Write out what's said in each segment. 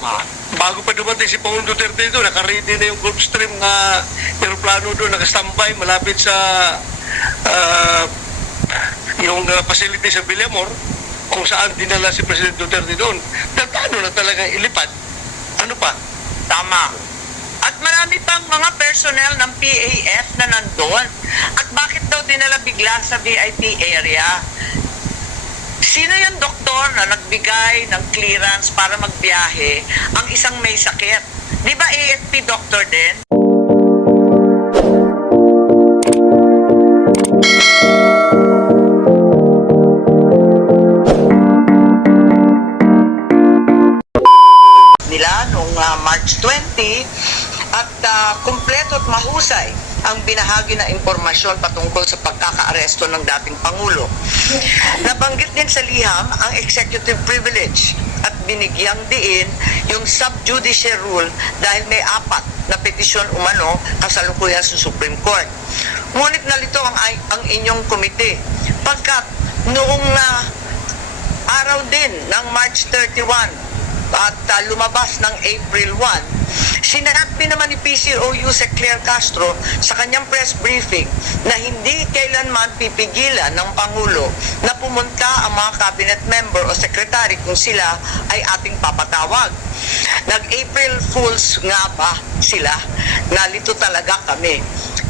Tama. Bago pa dumating si Pangulong Duterte doon, nakaready na yung Gulfstream na aeroplano doon, nakastambay malapit sa facility sa Villamor, kung saan dinala si President Duterte doon. Paano na talagang ilipad? Ano pa? Tama. At marami pang mga personnel ng PAF na nandun. At bakit daw dinala bigla sa VIP area? Sino yung doktor na nagbigay ng clearance para magbiyahe ang isang may sakit? Di ba AFP doctor din? Nila noong March 20 at kumpleto at mahusay ang binahagi na impormasyon patungkol sa pagkakaaresto ng dating Pangulo. Nabanggit din sa liham ang executive privilege at binigyang diin yung sub-judice rule dahil may 4 na petisyon umano kasalukuyan sa Supreme Court. Ngunit nalito ang inyong komite pagkat noong araw din ng March 31 at lumabas ng April 1, sinabi naman ni PCOU si Claire Castro sa kanyang press briefing na hindi kailanman pipigilan ng Pangulo na pumunta ang mga cabinet member o secretary kung sila ay ating papatawag. Nag-April Fools nga ba sila? Nalito talaga kami.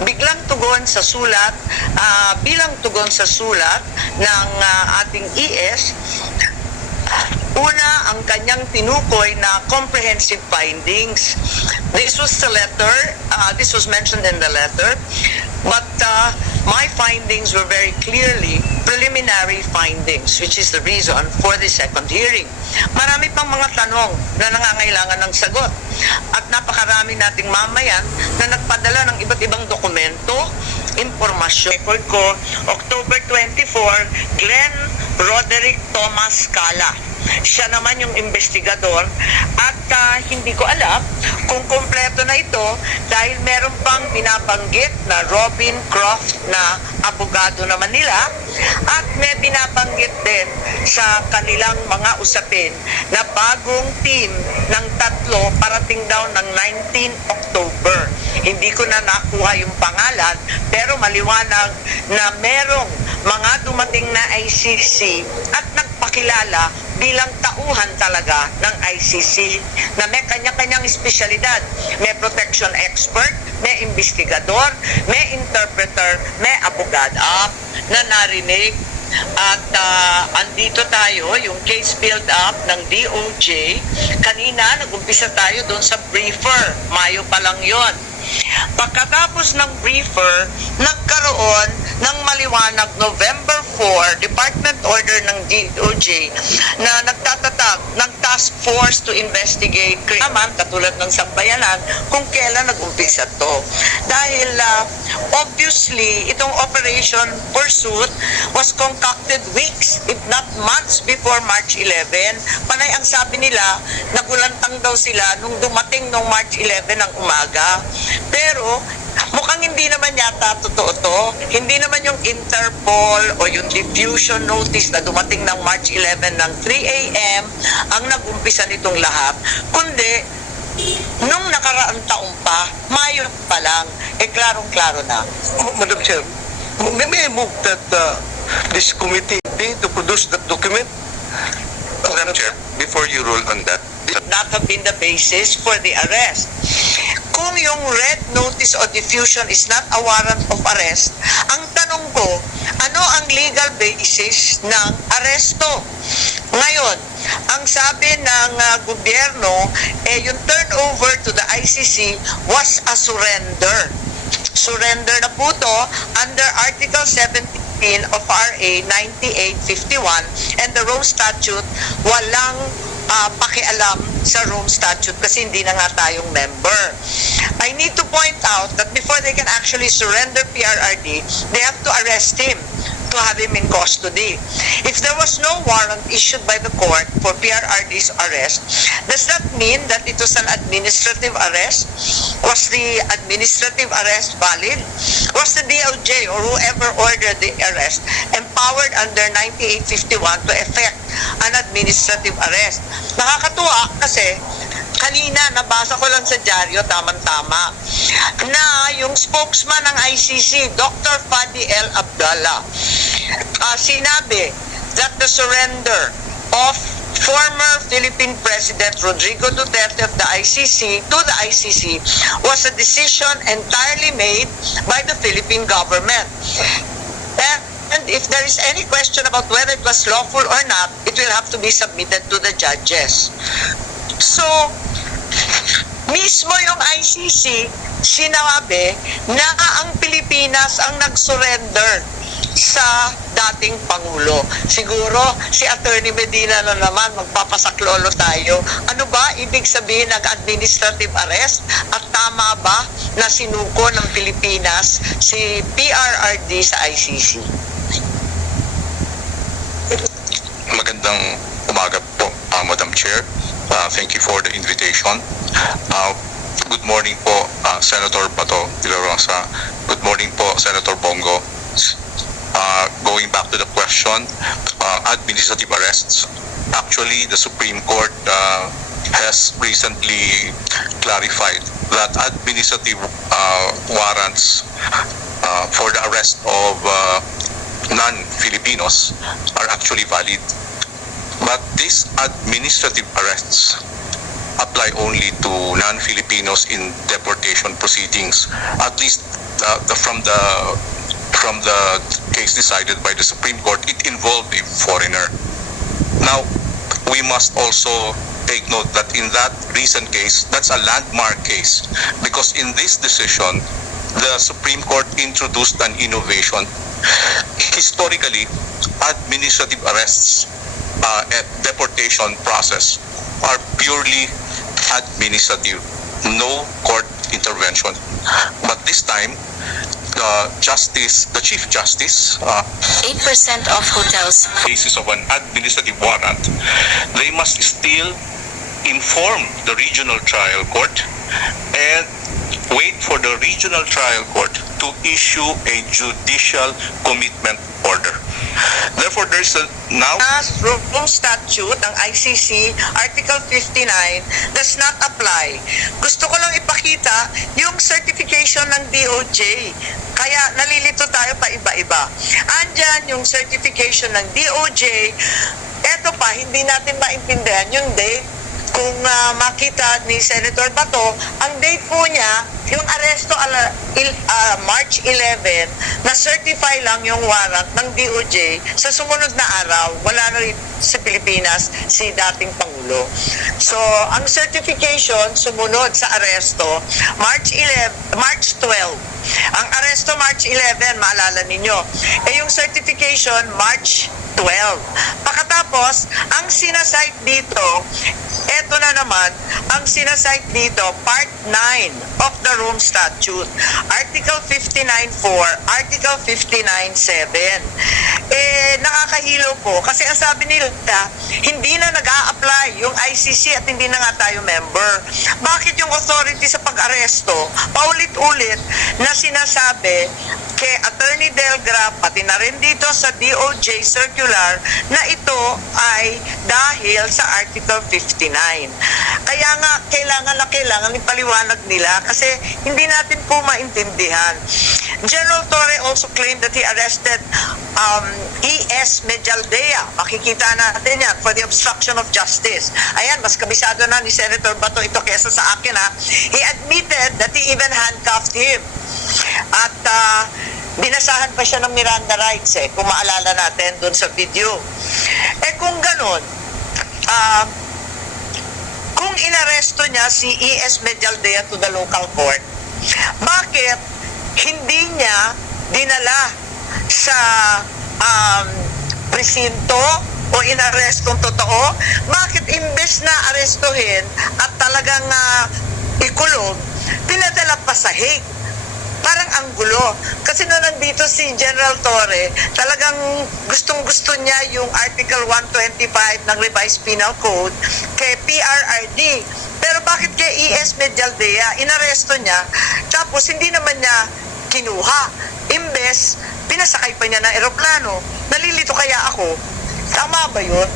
Biglang tugon sa sulat, bilang tugon sa sulat ng ating ES, una, ang kanyang tinukoy na comprehensive findings. This was the letter, this was mentioned in the letter, but my findings were very clearly preliminary findings, which is the reason for the second hearing. Marami pang mga tanong na nangangailangan ng sagot at napakarami nating mamayan na nagpadala ng iba't ibang dokumento, impormasyon. Record ko, October 24, Glenn Roderick Thomas Cala. Siya naman yung investigador at hindi ko alam kung kompleto na ito dahil meron pang binabanggit na Robin Croft na abogado naman nila at may binabanggit din sa kanilang mga usapin na bagong team ng 3 parating daw ng 19 October. Hindi ko na nakuha yung pangalan pero maliwanag na merong mga dumating na ICC at nagpakilala bilang tauhan talaga ng ICC na may kanya-kanyang espesyalidad. May protection expert, may investigador, may interpreter, may abogado na narinig. At andito tayo, yung case build-up ng DOJ. Kanina, nag-umpisa tayo doon sa briefer. Mayo pa lang yon. Pagkatapos ng briefer, nagkaroon ng maliwanag November 4, Department Order ng DOJ na nagtatatag ng task force to investigate naman katulad ng sambayanan kung kailan nag-umpisa to. Dahil obviously, itong Operation Pursuit was concocted weeks, if not months before March 11. Panay ang sabi nila, nagulantang daw sila nung dumating nung March 11 ng umaga. Pero mukhang hindi naman yata totoo to. Hindi naman yung Interpol o yung diffusion notice na dumating ng March 11 ng 3 a.m. ang nag-umpisa nitong lahat. Kundi, nung nakaraang taong pa, Mayo pa lang, klarong-klaro na. Madam Chair, may I move that this committee to produce that document? Madam Chair, before you rule on that, That have been the basis for the arrest. Kung yung red notice o diffusion is not a warrant of arrest, ang tanong ko, ano ang legal basis ng aresto? Ngayon, ang sabi ng gobyerno, yung turnover to the ICC was a surrender. Surrender na po to under Article 17 of RA 9851 and the Rome Statute. Walang pakialam sa Rome Statute kasi hindi na nga tayong member. I need to point out that before they can actually surrender PRRD, they have to arrest him to have him in custody. If there was no warrant issued by the court for PRRD's arrest, does that mean that it was an administrative arrest? Was the administrative arrest valid? Was the DOJ or whoever ordered the arrest empowered under 9851 to effect an administrative arrest? Nakakatuwa kasi kanina, nabasa ko lang sa dyaryo, tamang-tama, na yung spokesman ng ICC, Dr. Fadi L. Abdallah, sinabi that the surrender of former Philippine President Rodrigo Duterte of the ICC to the ICC was a decision entirely made by the Philippine government. And if there is any question about whether it was lawful or not, it will have to be submitted to the judges. So, mismo yung ICC sinabi na ang Pilipinas ang nag-surrender sa dating Pangulo. Siguro si Attorney Medina na naman magpapasaklolo tayo. Ano ba ibig sabihin ng administrative arrest? At tama ba na sinuko ng Pilipinas si PRRD sa ICC? Magandang umaga po, Madam Chair. Thank you for the invitation. Good morning po, Senator Bato de la Rosa. Good morning po, Senator Bongo. Going back to the question, administrative arrests. Actually, the Supreme Court has recently clarified that administrative warrants for the arrest of non-Filipinos are actually valid. But these administrative arrests apply only to non-Filipinos in deportation proceedings, at least from the case decided by the Supreme Court, it involved a foreigner. Now, we must also take note that in that recent case, that's a landmark case, because in this decision, the Supreme Court introduced an innovation. Historically, administrative arrests and deportation process are purely administrative, no court intervention. But this time, the Chief Justice, 8% of hotels. cases of an administrative warrant, they must still inform the regional trial court and wait for the regional trial court to issue a judicial commitment order. Therefore, there's now Room statute ng ICC, Article 59, does not apply. Gusto ko lang ipakita yung certification ng DOJ. Kaya nalilito tayo pa iba-iba. Andyan yung certification ng DOJ. Eto pa, hindi natin maintindihan yung date. Kung makita ni Senator Bato, ang date po niya, yung aresto March 11, na-certify lang yung warrant ng DOJ sa sumunod na araw. Wala na rin sa Pilipinas si dating Pangulo. So, ang certification sumunod sa aresto March 12. Ang aresto March 11, maalala ninyo. Yung certification March 12. Pagkatapos, ang sinasite dito, eto na naman, ang sinasite dito, Part 9 of the Rome Statute, Article 59.4, Article 59.7. Nakakahilo po, kasi ang sabi nila, hindi na nag-a-apply yung ICC at hindi na nga tayo member. Bakit yung authority sa pag-aresto, paulit-ulit na sinasabi kay Attorney Delgra, pati na rin dito sa DOJ circular, na ito ay dahil sa Article 59. Kaya nga, kailangan ipaliwanag nila kasi hindi natin po maintindihan. General Torre also claimed that he arrested E.S. Medialdea. Makikita natin yan for the obstruction of justice. Ayan, mas kabisado na ni Senator Bato ito kesa sa akin ha. He admitted that he even handcuffed him. At binasahan pa siya ng Miranda rights kung maalala natin dun sa video. Kung ganun, kung inaresto niya si E.S. Medialdea to the local court, bakit hindi niya dinala sa presinto o inarestong totoo? Bakit imbes na arestuhin at talagang ikulong, pinadala pa sa Hague? Parang ang gulo. Kasi nung nandito si General Torre, talagang gustong-gusto niya yung Article 125 ng Revised Penal Code kay PRRD. Pero bakit kay E.S. Medialdea, inaresto niya, tapos hindi naman niya kinuha. Imbes, pinasakay pa niya ng eroplano. Nalilito kaya ako, tama ba yun?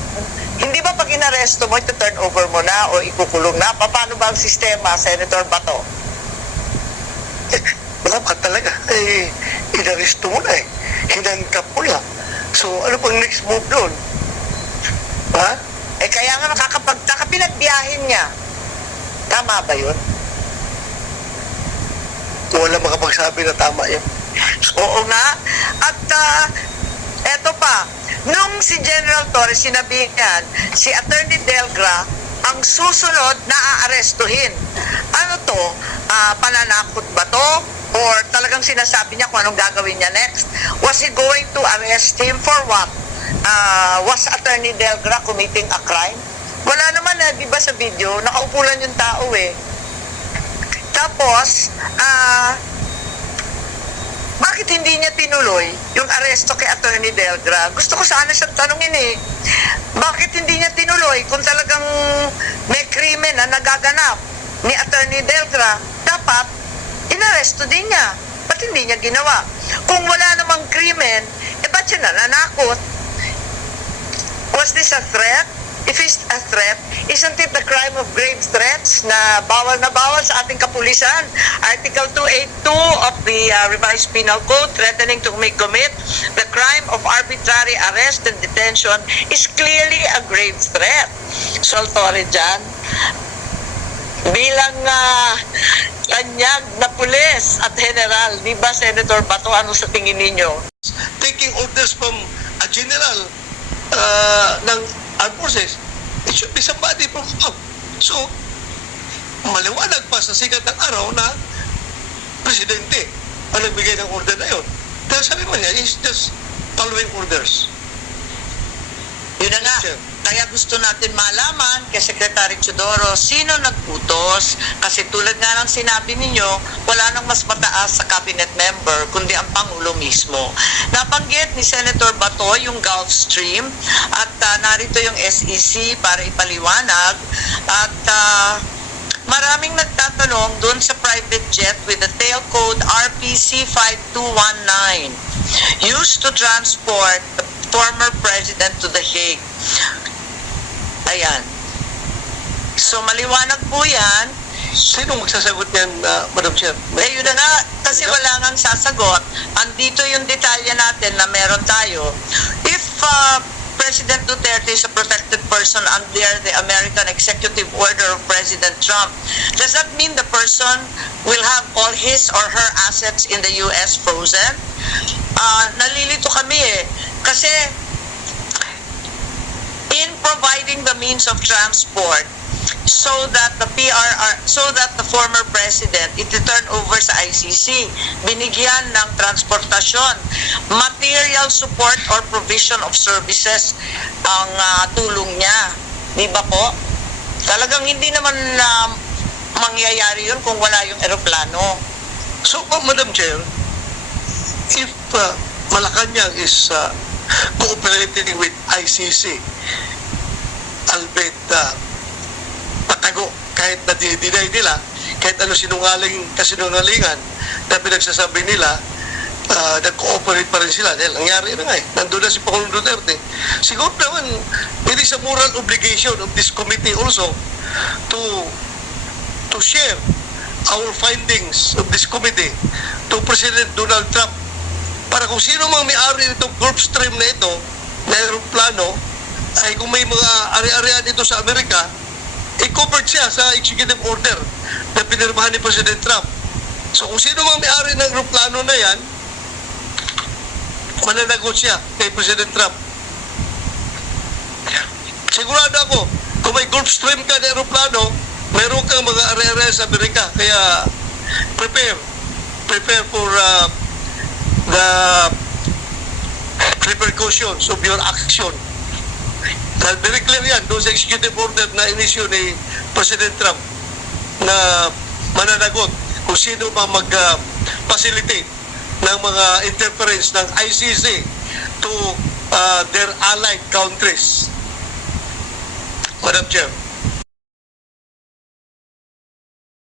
Hindi ba pag inaresto mo, ito turn over mo na o ikukulong na? Paano ba ang sistema, Senator Bato? Wala pa talaga. Eh, inaresto mo na eh. Hinangkap mo na. So, ano pang next move doon? Ha? Eh kaya nga nakakapagtaka, pinagbiyahin niya. Tama ba yun? Wala makapagsabi na tama yan. Oo nga. At eto pa, nung si General Torres sinabihan, si Attorney Delgra ang susunod na aarestuhin. Ano to? Pananakot ba to? Or talagang sinasabi niya kung anong gagawin niya next? Was he going to arrest him for what? Was Attorney Delgra committing a crime? Wala naman di ba sa video, nakaupo lang yung tao eh. Tapos, bakit hindi niya tinuloy yung aresto kay Attorney Delgra? Gusto ko sana siyang tanungin eh. Bakit hindi niya tinuloy kung talagang may krimen na nagaganap ni Attorney Delgra? Dapat, inaresto din niya. Ba't hindi niya ginawa? Kung wala namang krimen, ba't siya nananakot? Was this a threat? If it's a threat, isn't it the crime of grave threats na bawal sa ating kapulisan? Article 282 of the Revised Penal Code, threatening to commit the crime of arbitrary arrest and detention is clearly a grave threat. Soltore dyan. Bilang kanyag na pulis at general, di ba Senator Bato, ano sa tingin ninyo? Taking orders from a general ng armed forces, it should be somebody from above. So, maliwanag pa sa sikat ng araw na presidente ang nagbigay ng order na yun. Dahil sabi mo niya, he's just following orders. Yun na nga. Sir. Kaya gusto natin malaman kay Secretary Teodoro sino nagputos. Kasi tulad nga ng sinabi ninyo, wala nang mas mataas sa cabinet member kundi ang Pangulo mismo. Nabanggit ni Senator Bato yung Gulf Stream at narito yung SEC para ipaliwanag at maraming nagtatanong doon sa private jet with the tail code RPC 5219 used to transport the former president to The Hague. Ayan. So, maliwanag po yan. Sino magsasagot yan, Madam Chair? Yun na nga, kasi wala ngang sasagot. Andito yung detalye natin na meron tayo. If President Duterte is a protected person under the American Executive Order of President Trump, does that mean the person will have all his or her assets in the U.S. frozen? Nalilito kami eh. Kasi in providing the means of transport so that the former president turn over sa ICC, binigyan ng transportasyon, material support or provision of services ang tulong niya. Di ba po? Talagang hindi naman mangyayari yun kung wala yung eroplano. So, Madam Chair, if Malacanang is cooperating with ICC, albeit patago, kahit na-deny nila, kahit ano kasinungalingan na pinagsasabi nila, nag-cooperate pa rin sila dahil nangyari na nga eh. Nandun na si Pangulong Duterte. Siguro naman, it is a moral obligation of this committee also to share our findings of this committee to President Donald Trump para kung sino mang may-ari nitong Gulfstream na ito, na aeroplano, ay kung may mga ari-arian ito sa Amerika, i-covered siya sa executive order na pinirmahan ni President Trump. So kung sino mang may-ari ng aeroplano na yan, mananagot siya kay President Trump. Sigurado ako, kung may Gulfstream ka na aeroplano, mayroon kang mga ari-arian sa Amerika. Kaya prepare for the repercussions of your action. Dahil very clear yan, doon sa executive order na inisyu ni President Trump na mananagot kung sino ba mag-facilitate ng mga interference ng ICC to their allied countries. Madam Chair.